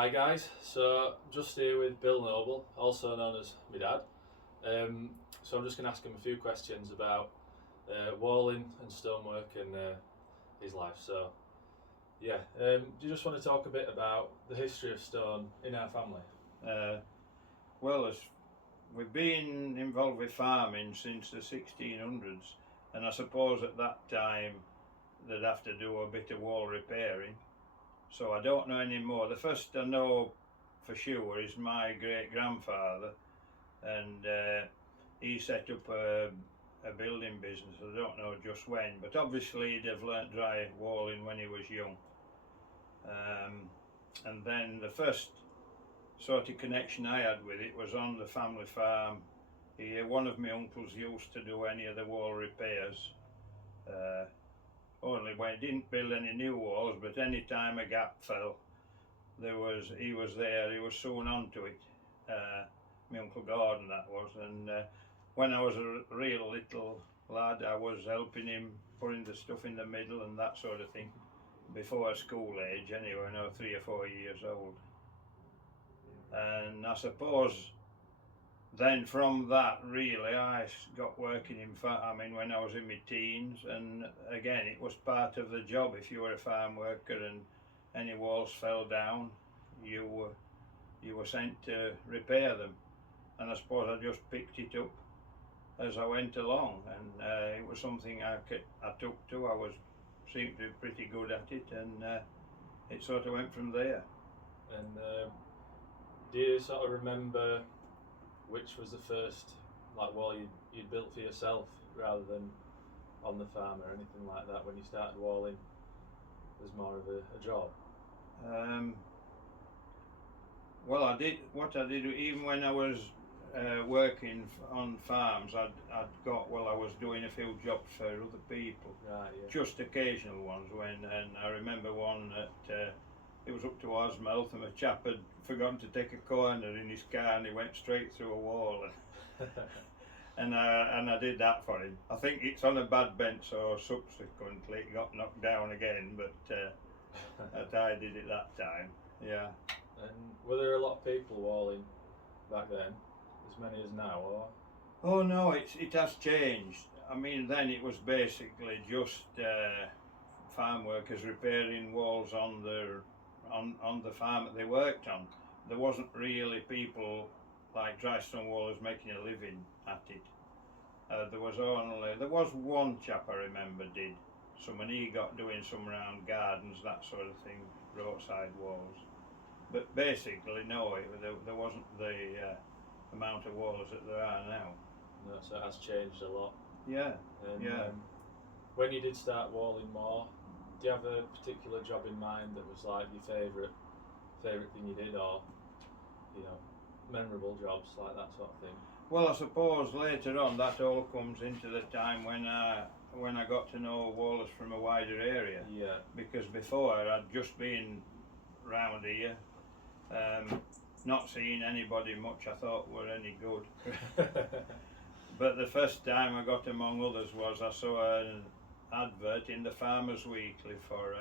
Hi guys, so just here with Bill Noble, also known as my dad. So I'm just going to ask him a few questions about walling and stonework and his life. So yeah, do you just want to talk a bit about the history of stone in our family? Uh, well, as we've been involved with farming since the 1600s, and I suppose at that time they'd have to do a bit of wall repairing. So I don't know anymore. The first I know for sure is my great grandfather, and he set up a building business. I don't know just when, but obviously he'd have learnt dry walling when he was young. And then the first sort of connection I had with it was on the family farm. One of my uncles used to do any of the wall repairs. Uh, Only when he didn't build any new walls, but any time a gap fell, he was there. He was soon onto it. My uncle Gordon that was, and when I was a real little lad, I was helping him putting the stuff in the middle and that sort of thing. Before school age, anyway, when I was 3 or 4 years old. And I suppose then from that really I got working in farming when I was in my teens, and again it was part of the job. If you were a farm worker and any walls fell down, you were sent to repair them, and I suppose I just picked it up as I went along, and it was something I took to. I seemed to be pretty good at it, and it sort of went from there. And do you sort of remember which was the first wall you built for yourself rather than on the farm or anything like that when you started walling? It was more of a job. Well, I did what I did even when I was working on farms. I was doing a few jobs for other people, Right, yeah. just occasional ones. And I remember one that it was up to Osmouth, and a chap had forgotten to take a corner in his car, and he went straight through a wall. And I did that for him. I think it's on a bad bent, so subsequently it got knocked down again, but I did it that time. Yeah. And were there a lot of people walling back then, as many as now, or? Oh no, it has changed. I mean, then it was basically just farm workers repairing walls on the farm that they worked on. There wasn't really people like dry stone wallers making a living at it. There was one chap I remember did some, and he got doing some round gardens, that sort of thing, roadside walls. But basically, no, there wasn't the amount of walls that there are now. No, so it has changed a lot. Yeah, And yeah. When you did start walling more, do you have a particular job in mind that was like your favourite thing you did, or memorable jobs like that sort of thing? Well, I suppose later on that all comes into the time when I got to know wallers from a wider area. Yeah. Because before I'd just been round here, not seeing anybody much I thought were any good. But the first time I got among others was I saw an advert in the Farmers Weekly for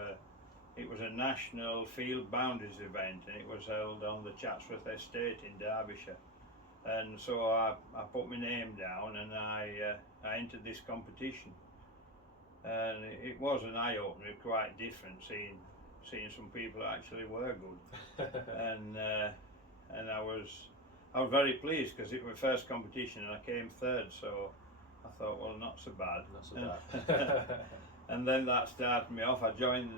it was a national field boundaries event, and it was held on the Chatsworth Estate in Derbyshire. And so I put my name down, and I entered this competition, and it was an eye-opener, quite different seeing some people that actually were good. And I was very pleased because it was my first competition and I came third, so I thought, well, not so bad. Not so bad. And then that started me off. I joined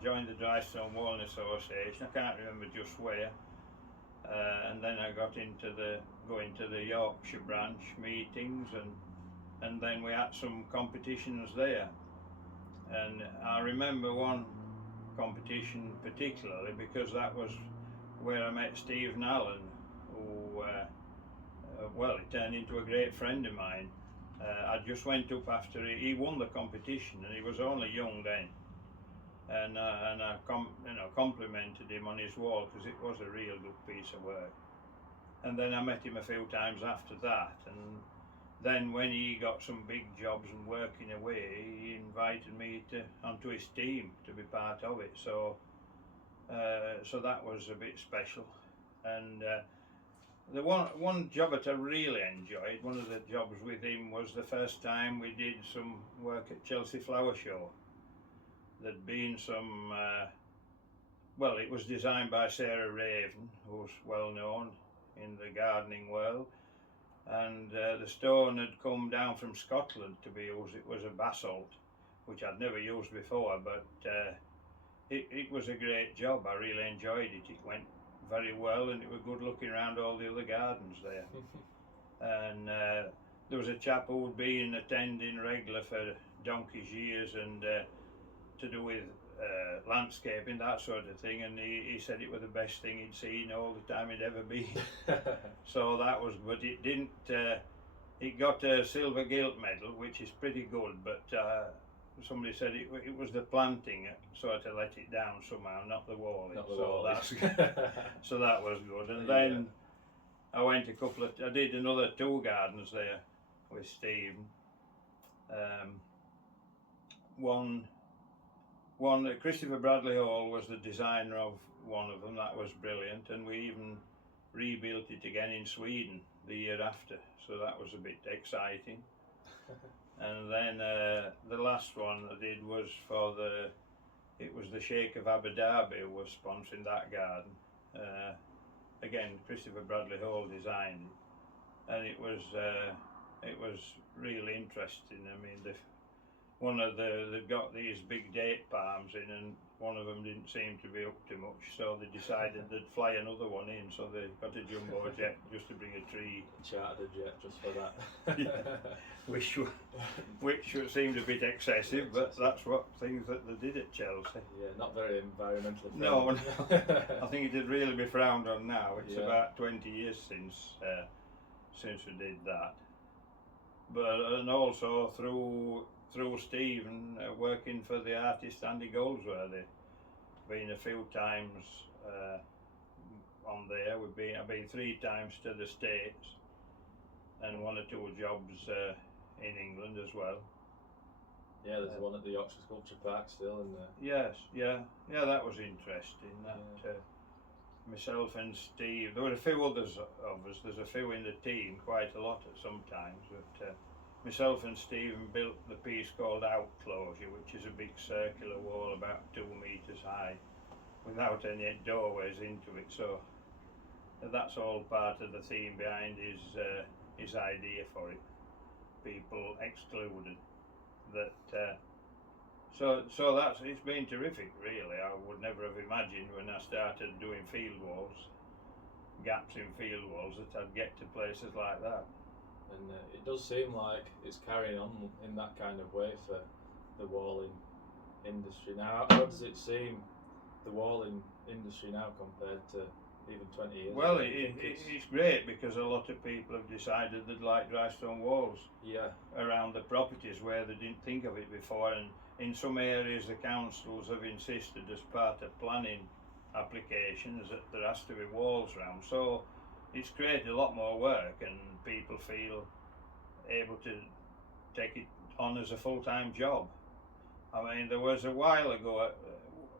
the Dry Stone Walling Association. I can't remember just where. And then I got going to the Yorkshire branch meetings, and then we had some competitions there. And I remember one competition particularly because that was where I met Stephen Allen, who he turned into a great friend of mine. I just went up after he won the competition, and he was only young then, and I complimented him on his wall because it was a real good piece of work. And then I met him a few times after that, and then when he got some big jobs and working away, he invited me onto his team to be part of it. So So that was a bit special. And the one job that I really enjoyed, one of the jobs with him, was the first time we did some work at Chelsea Flower Show. There'd been some, well, it was designed by Sarah Raven, who's well known in the gardening world, and the stone had come down from Scotland to be used. It was a basalt, which I'd never used before, but it was a great job. I really enjoyed it. It went very well, and it was good looking around all the other gardens there. And there was a chap who'd been attending regular for donkey's years, and to do with landscaping, that sort of thing, and he said it was the best thing he'd seen all the time he'd ever been. So that was, but it didn't, it got a silver gilt medal, which is pretty good, but somebody said it was the planting that sort of let it down somehow, not the walling. That's so that was good. And then I went I did another 2 gardens there with Stephen. One Christopher Bradley Hall was the designer of one of them. That was brilliant, and we even rebuilt it again in Sweden the year after, so that was a bit exciting. And then the last one I did was it was the Sheikh of Abu Dhabi who was sponsoring that garden. Again, Christopher Bradley Hall designed it, and it was really interesting. I mean, they've got these big date palms in, and one of them didn't seem to be up to much, so they decided they'd fly another one in, so they got a jumbo jet just to bring a tree. Chartered a jet just for that. Yeah. Which seemed a bit excessive, but that's what things that they did at Chelsea. Yeah, not very environmentally friendly. No. I think it'd really be frowned on now. It's about 20 years since we did that. But and also through Stephen, working for the artist Andy Goldsworthy, been a few times on there. I've been 3 times to the States, and 1 or 2 jobs in England as well. Yeah, there's one at the Yorkshire Sculpture Park still, and yes, yeah, that was interesting. That myself and Steve, there were a few others of us. There's a few in the team, quite a lot at sometimes, but myself and Stephen built the piece called Outclosure, which is a big circular wall about 2 meters high, without any doorways into it. So that's all part of the theme behind his idea for it. People excluded. That so it's been terrific, really. I would never have imagined when I started doing field walls, gaps in field walls, that I'd get to places like that. And it does seem like it's carrying on in that kind of way for the walling industry now. How does it seem, the walling industry now, compared to even 20 years well, ago? it's great, because a lot of people have decided they'd like dry stone walls around the properties where they didn't think of it before, and in some areas the councils have insisted as part of planning applications that there has to be walls around. So it's created a lot more work, and people feel able to take it on as a full-time job. I mean, there was a while ago,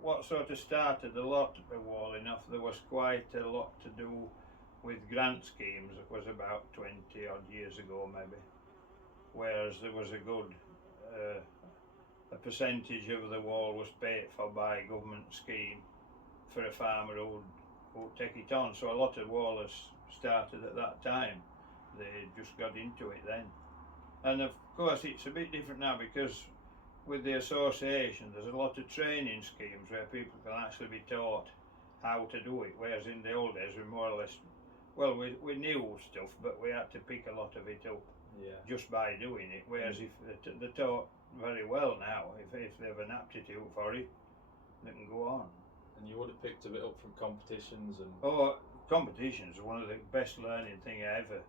what sort of started a lot of walling off, there was quite a lot to do with grant schemes. It was about 20 odd years ago maybe, whereas there was a good a percentage of the wall was paid for by a government scheme for a farmer who would take it on. So a lot of wallers started at that time. They just got into it then. And of course it's a bit different now, because with the association there's a lot of training schemes where people can actually be taught how to do it, whereas in the old days we more or less, well, we knew stuff, but we had to pick a lot of it up just by doing it, whereas if they're taught very well now, if they have an aptitude for it, they can go on. And you would have picked a bit up from competitions and... Oh, competitions are one of the best learning thing I ever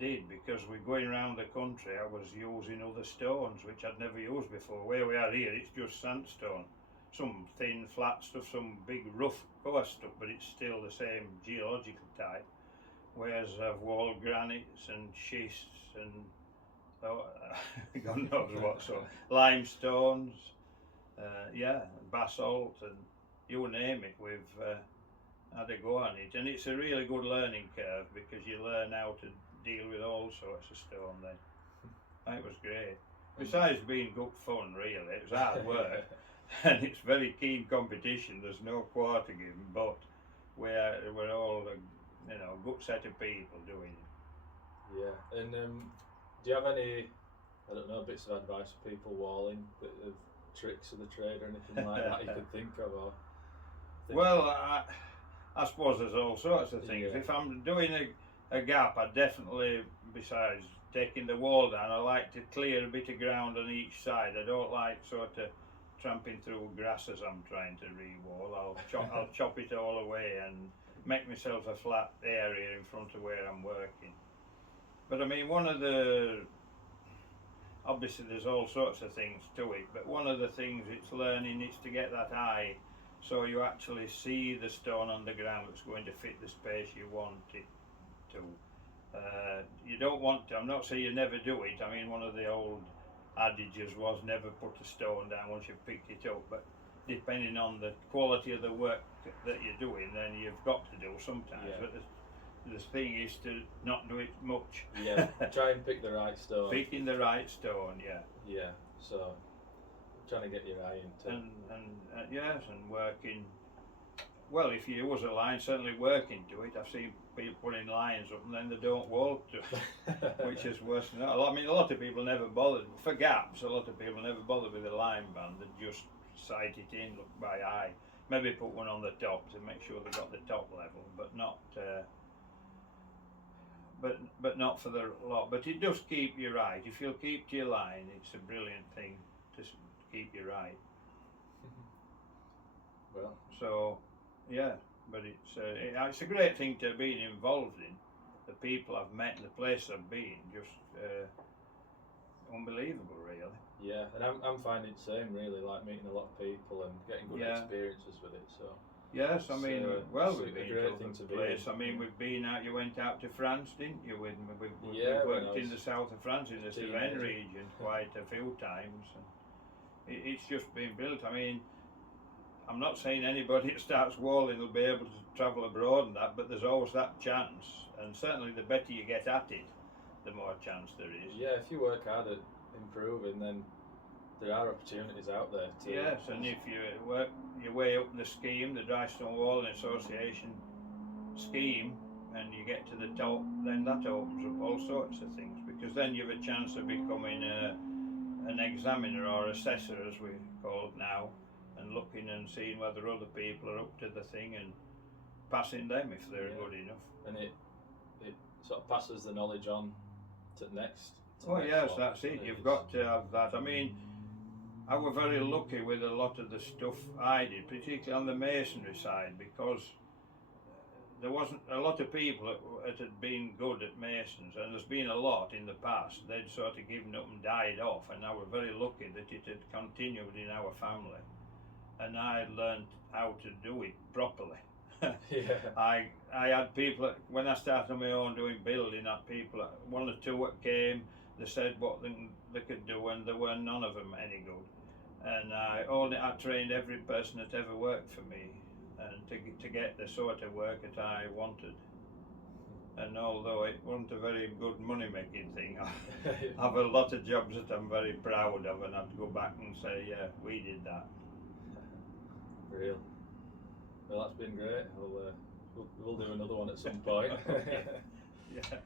did, because we're going around the country. I was using other stones which I'd never used before. Where we are here, it's just sandstone, some thin flat stuff, some big rough coarse stuff, but it's still the same geological type, whereas I've walled granites and schists and God knows what, so limestones, basalt, and you name it, we've had a go on it, and it's a really good learning curve because you learn how to deal with all sorts of stone then. It was great. Besides being good fun, really, it was hard work and it's very keen competition. There's no quarter given, but we're all a good set of people doing it. Yeah, and do you have any, I don't know, bits of advice for people walling, of tricks of the trade or anything like that you could think of? Or Well, I suppose there's all sorts of things. Yeah. If I'm doing a gap, I definitely, besides taking the wall down, I like to clear a bit of ground on each side. I don't like sort of tramping through grass as I'm trying to re-wall. I'll chop it all away and make myself a flat area in front of where I'm working. But I mean, obviously there's all sorts of things to it, but one of the things it's learning is to get that eye so you actually see the stone on the ground that's going to fit the space you want it to. You don't want to, I'm not saying you never do it. I mean, one of the old adages was never put a stone down once you've picked it up, but depending on the quality of the work that you're doing, then you've got to do sometimes. Yeah. But the thing is to not do it much. Yeah, try and pick the right stone. Picking the right stone, yeah. Yeah, so trying to get your eye into. And yes, and working. Well, if you was a line, certainly working to it. I've seen people putting lines up and then they don't walk to it, which is worse than that. I mean, a lot of people never bother for gaps. A lot of people never bother with a line band. They just sight it in, look by eye. Maybe put one on the top to make sure they got the top level, but not. But not for the lot. But it does keep you right. If you'll keep to your line, it's a brilliant thing to keep you right. Well, so yeah, but it's a great thing to be involved in. The people I've met and the place I've been, just unbelievable, really. Yeah, and I'm finding the same, really, like meeting a lot of people and getting good experiences with it. So. Yes, I mean, we've been to the place. I mean, we've been out. You went out to France, didn't you? We've worked in the south of France, in the Cevennes region, quite a few times. And it's just been built. I mean, I'm not saying anybody that starts walling will be able to travel abroad and that, but there's always that chance. And certainly, the better you get at it, the more chance there is. Yeah, if you work hard at improving, then there are opportunities out there too. Yes, and if you work your way up the scheme, the Dry Stone Walling Association scheme, and you get to the top, then that opens up all sorts of things, because then you have a chance of becoming an examiner or assessor, as we call it now, and looking and seeing whether other people are up to the thing and passing them if they're good enough. And it sort of passes the knowledge on to the next. Yes, that's it. You've got to have that. I mean, I was very lucky with a lot of the stuff I did, particularly on the masonry side, because there wasn't a lot of people that had been good at masons, and there's been a lot in the past. They'd sort of given up and died off, and I was very lucky that it had continued in our family, and I had learned how to do it properly. Yeah. I had people, when I started on my own doing building, I had people, one or two that came, they said what they could do, and there were none of them any good. And I trained every person that ever worked for me, and to get the sort of work that I wanted. And although it wasn't a very good money making thing, I have a lot of jobs that I'm very proud of, and I'd go back and say, yeah, we did that. Real. Well, that's been great. We'll do another one at some point. Yeah. Yeah.